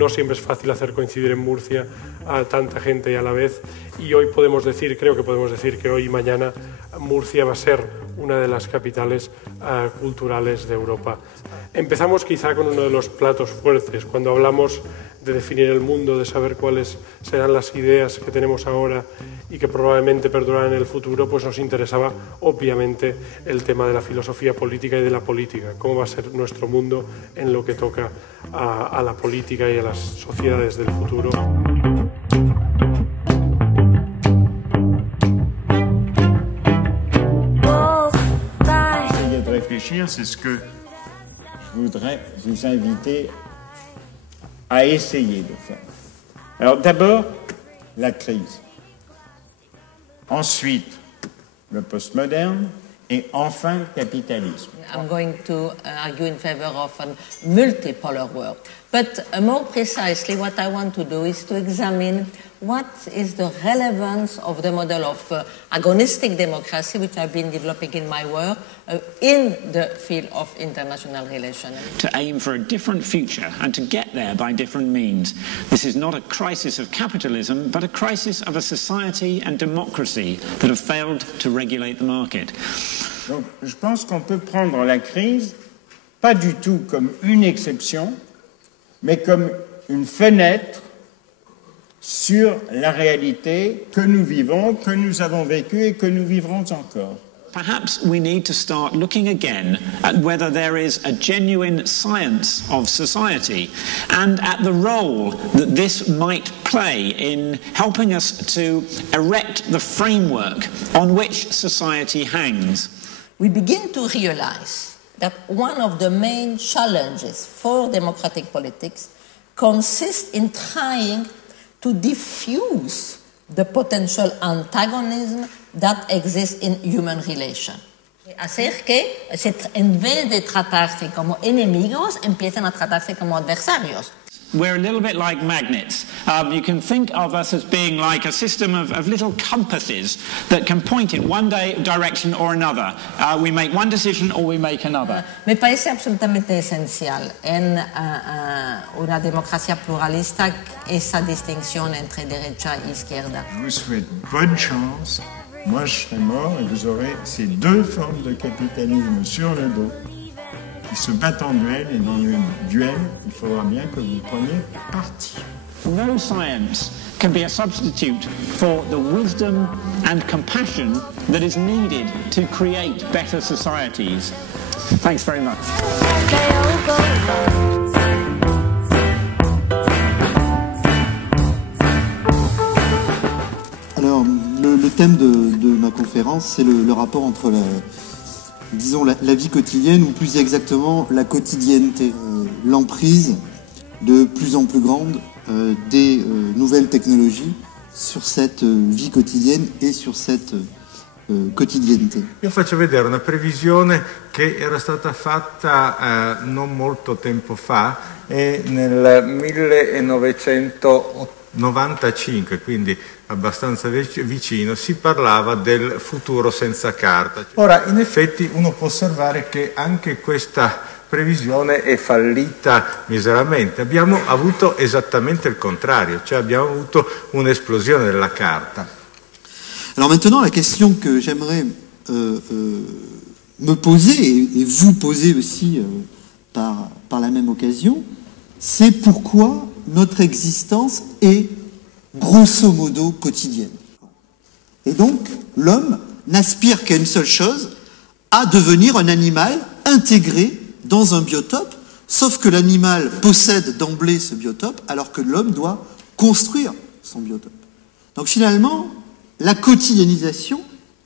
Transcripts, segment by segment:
no siempre es fácil hacer coincidir en Murcia a tanta gente y a la vez, y hoy podemos decir, creo que podemos decir que hoy y mañana Murcia va a ser una de las capitales culturales de Europa. Empezamos quizá con uno de los platos fuertes, cuando hablamos de definir el mundo, de saber cuáles serán las ideas que tenemos ahora y que probablemente perdurarán en el futuro, pues nos interesaba obviamente el tema de la filosofía política y de la política, cómo va a ser nuestro mundo en lo que toca a la política y a las sociedades del futuro. Essayez de réfléchir, c'est ce que je voudrais vous inviter à essayer de faire. Alors d'abord, la crise. Ensuite, le postmoderne. Et enfin, le capitalisme. I'm going to argue in favor of a multipolar world. But more precisely, what I want to do is to examine what is the relevance of the model of agonistic democracy, which I've been developing in my work, in the field of international relations. To aim for a different future and to get there by different means. This is not a crisis of capitalism, but a crisis of a society and democracy that have failed to regulate the market. Donc, je pense qu'on peut prendre la crise pas du tout comme une exception, mais comme une fenêtre sur la réalité que nous vivons, que nous avons vécue et que nous vivrons encore. Perhaps we need to start looking again at whether there is a genuine science of society and at the role that this might play in helping us to erect the framework on which society hangs. We begin to realize that one of the main challenges for democratic politics consists in trying to diffuse the potential antagonism that exists in human relations. Hacer que, en vez de tratarse como enemigos, empiecen a tratarse como adversarios. We're a little bit like magnets. You can think of us as being like a system of little compasses that can point in one direction or another. We make one decision or we make another. Me parece absolutamente esencial en una democracia pluralista esa distinción entre derecha y izquierda. Je vous souhaite bonne chance. Moi, je serai mort et vous aurez ces deux formes de capitalisme sur le dos. Ils se battent en duel et dans le duel, il faudra bien que vous preniez parti. No science can be a substitute for the wisdom and compassion that is needed to create better societies. Thanks very much. Alors, le thème de ma conférence, c'est le rapport entre la vie quotidienne, ou plus exactement la quotidienneté, l'emprise de plus en plus grande des nouvelles technologies sur cette vie quotidienne et sur cette quotidienneté. Io faccio vedere una previsione che era stata fatta non molto tempo fa, nel 1995, quindi abbastanza vicino, si parlava del futuro senza carta. Ora, in effetti, uno può osservare che anche questa previsione è fallita miseramente. Abbiamo avuto esattamente il contrario, cioè abbiamo avuto un'esplosione della carta. Alors maintenant, la question que j'aimerais me poser, et vous poser aussi par la même occasion, c'est pourquoi notre existence est grosso modo quotidienne. Et donc, l'homme n'aspire qu'à une seule chose, à devenir un animal intégré dans un biotope, sauf que l'animal possède d'emblée ce biotope, alors que l'homme doit construire son biotope. Donc finalement, la quotidianisation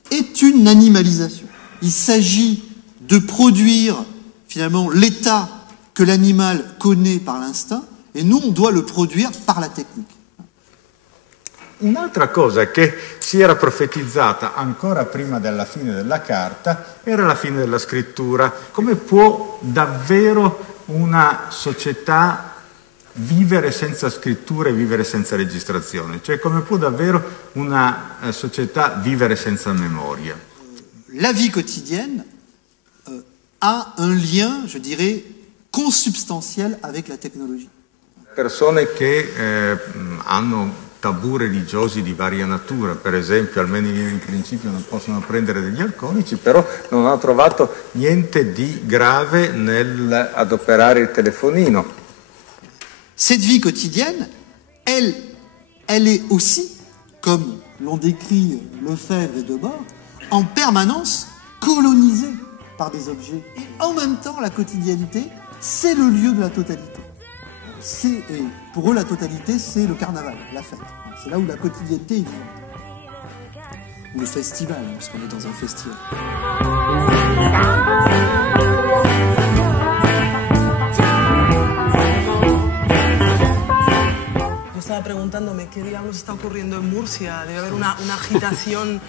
est une animalisation. Il s'agit de produire finalement l'état que l'animal connaît par l'instinct, et nous, on doit le produire par la technique. Un'altra cosa che si era profetizzata ancora prima della fine della carta era la fine della scrittura. Come può davvero una società vivere senza scrittura e vivere senza registrazione? Cioè, come può davvero una società vivere senza memoria? La vie quotidienne a un lien, je dirais, consubstantiel avec la technologie. Persone che hanno tabù religiosi di varia natura, per esempio almeno in principio non possono prendere degli alcolici, però non hanno trovato niente di grave nell'adoperare il telefonino. Cette vie quotidienne, elle est aussi, comme l'ont décrit Lefebvre et Debord, en permanence colonisée par des objets. Et en même temps, la quotidienneté, c'est le lieu de la totalité. Et pour eux, la totalité, c'est le carnaval, la fête. C'est là où la quotidienneté est vivante. Ou le festival, parce qu'on est dans un festival. Yo estaba preguntándome qué diablos está ocurriendo en Murcia. Debe haber una agitación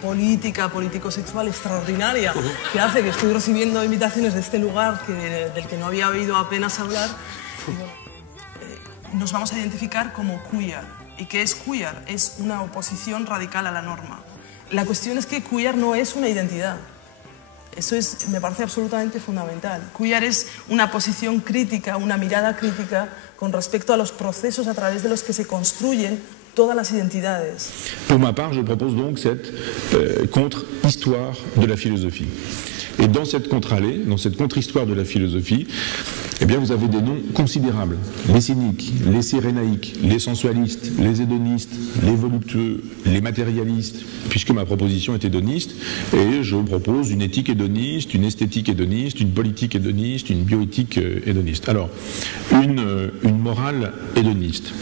política, político-sexual extraordinaria que hace que estoy recibiendo invitaciones de este lugar del que no había oído apenas hablar. Y bueno, nos vamos a identificar como queer. ¿Y qué es queer? Es una oposición radical a la norma. La cuestión es que queer no es una identidad. Eso me parece absolutamente fundamental. Queer es una posición crítica, una mirada crítica con respecto a los procesos a través de los que se construyen todas las identidades. Pour ma part, je propose donc cette contre-histoire de la philosophie. Et dans cette contre-allée, dans cette contre-histoire de la philosophie, eh bien vous avez des noms considérables. Les cyniques, les cyrénaïques, les sensualistes, les hédonistes, les voluptueux, les matérialistes, puisque ma proposition est hédoniste, et je propose une éthique hédoniste, une esthétique hédoniste, une politique hédoniste, une bioéthique hédoniste. Alors, une morale hédoniste.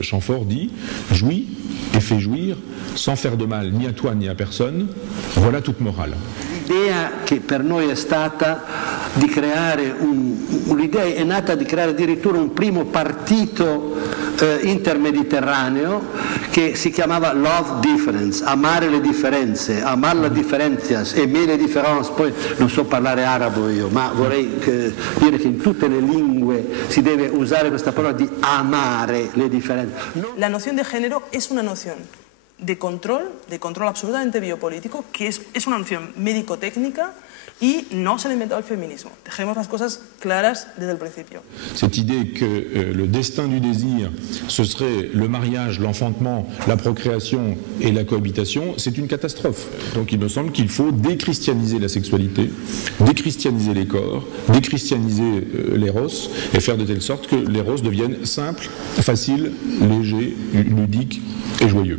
Chamfort dit « Jouis et fais jouir, sans faire de mal ni à toi ni à personne, voilà toute morale ». L'idea che per noi è stata di creare l'idea è nata di creare addirittura un primo partito intermediterraneo che si chiamava Love Difference, amare le differenze, amar la differenzias, aimer les différences. Poi non so parlare arabo io, ma vorrei dire che in tutte le lingue si deve usare questa parola di amare le differenze. La noción de género es una noción de control absolutamente biopolítico, que es una noción médico-técnica y no se le ha inventado el feminismo. Dejemos las cosas claras desde el principio. Cette idée que le destin du désir, ce serait le mariage, l'enfantement, la procréation et la cohabitation, c'est une catastrophe. Donc il me semble qu'il faut déchristianiser la sexualité, déchristianiser les corps, déchristianiser l'éros et faire de telle sorte que l'éros devienne simple, facile, léger, ludique et joyeux.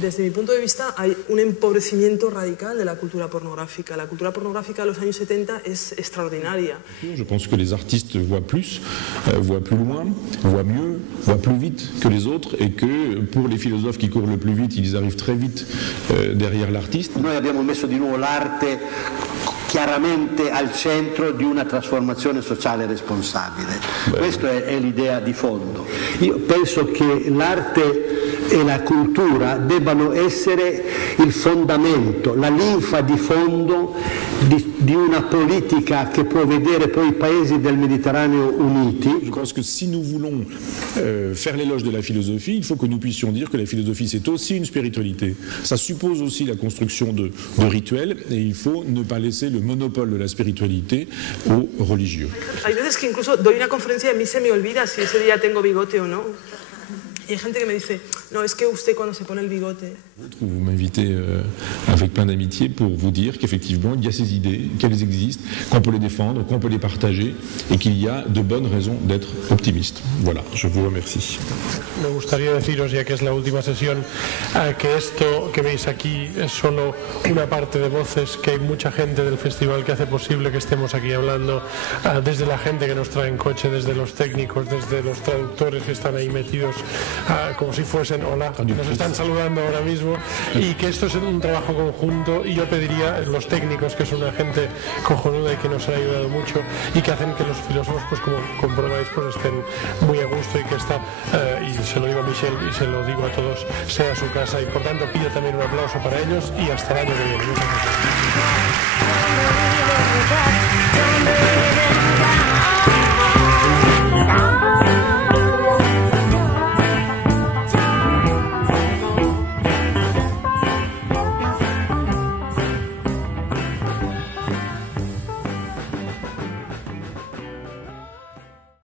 Desde mi punto de vista hay un empobrecimiento radical de la cultura pornográfica. La cultura pornográfica de los años 70 es extraordinaria. Je pense que les artistes voient plus loin, voient mieux, voient plus vite que les autres et que pour les philosophes qui courent le plus vite, ils arrivent très vite derrière l'artiste. Noi abbiamo messo di nuovo l'arte chiaramente al centro di una trasformazione sociale responsabile. Questa è l'idea di fondo. Io penso che l'arte e la cultura debbano essere il fondamento, la linfa di fondo di una politica che può vedere poi i paesi del Mediterraneo uniti. Je pense que si nous voulons faire l'éloge de la philosophie, il faut que nous puissions dire que la philosophie c'est aussi une spiritualité. Ça suppose aussi la construction de rituels et il faut ne pas laisser le monopole de la spiritualité aux religieux. Hay veces que incluso doy una conferencia y a mí se me olvida si ese día tengo bigote o no. Y hay gente que me dice, no, es que usted cuando se pone el bigote... Vous m'invitez avec plein d'amitié pour vous dire qu'effectivement il y a ces idées, qu'elles existent, qu'on peut les défendre, qu'on peut les partager et qu'il y a de bonnes raisons d'être optimiste. Voilà, je vous remercie. Me gustaría deciros, ya que es la última sesión, que esto que veis aquí es solo una parte de voces, que hay mucha gente del festival que hace posible que estemos aquí hablando, desde la gente que nos trae en coche, desde los técnicos, desde los traductores que están ahí metidos como si fuesen, hola, nos están saludando ahora mismo, y que esto es un trabajo conjunto, y yo pediría a los técnicos, que son una gente cojonuda y que nos han ayudado mucho y que hacen que los filósofos, pues como comprobáis, pues estén muy a gusto y que esta, y se lo digo a Michel y se lo digo a todos, sea su casa, y por tanto pido también un aplauso para ellos y hasta el año que viene. Muchas gracias.